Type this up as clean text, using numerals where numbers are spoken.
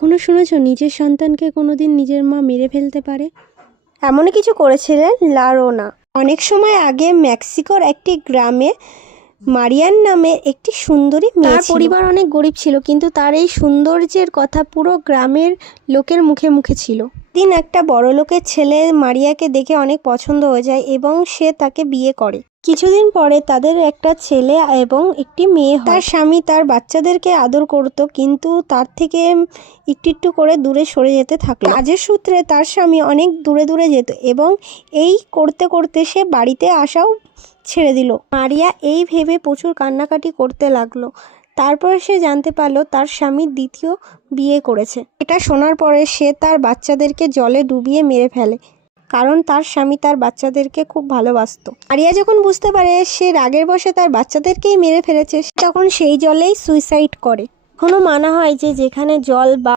শুনেছ নিজের সন্তানকে কোনোদিন নিজের মা মেরে ফেলতে পারে? এমনই কিছু করেছিলেন লা রোনা। অনেক সময় আগে মেক্সিকোর একটি গ্রামে মারিয়ান নামে একটি সুন্দরী মেয়ে ছিল। তার পরিবার অনেক গরিব ছিল, কিন্তু তার এই সৌন্দর্যের কথা পুরো গ্রামের লোকের মুখে মুখে ছিল। দিন একটা বড় লোকের ছেলে মারিয়াকে দেখে অনেক পছন্দ হয়ে যায় এবং সে তাকে বিয়ে করে। কিছুদিন পরে তাদের একটা ছেলে এবং একটি মেয়ে হয়। তার স্বামী তার বাচ্চাদেরকে আদর করত, কিন্তু তার থেকে একটু একটু করে দূরে সরে যেতে থাকলো। কাজের সূত্রে তার স্বামী অনেক দূরে দূরে যেত এবং এই করতে করতে সে বাড়িতে আসাও ছেড়ে দিল। মারিয়া এই ভেবে প্রচুর কান্নাকাটি করতে লাগলো। তারপরে সে জানতে পারলো তার স্বামী দ্বিতীয় বিয়ে করেছে। এটা শোনার পরে সে তার বাচ্চাদেরকে জলে ডুবিয়ে মেরে ফেলে, কারণ তার স্বামী তার বাচ্চাদেরকে খুব ভালোবাসতো। মারিয়া যখন বুঝতে পারে সে রাগের বশে তার বাচ্চাদেরকেই মেরে ফেলেছে, তখন সেই জলেই সুইসাইড করে। এখনো মানা হয় যে যেখানে জল বা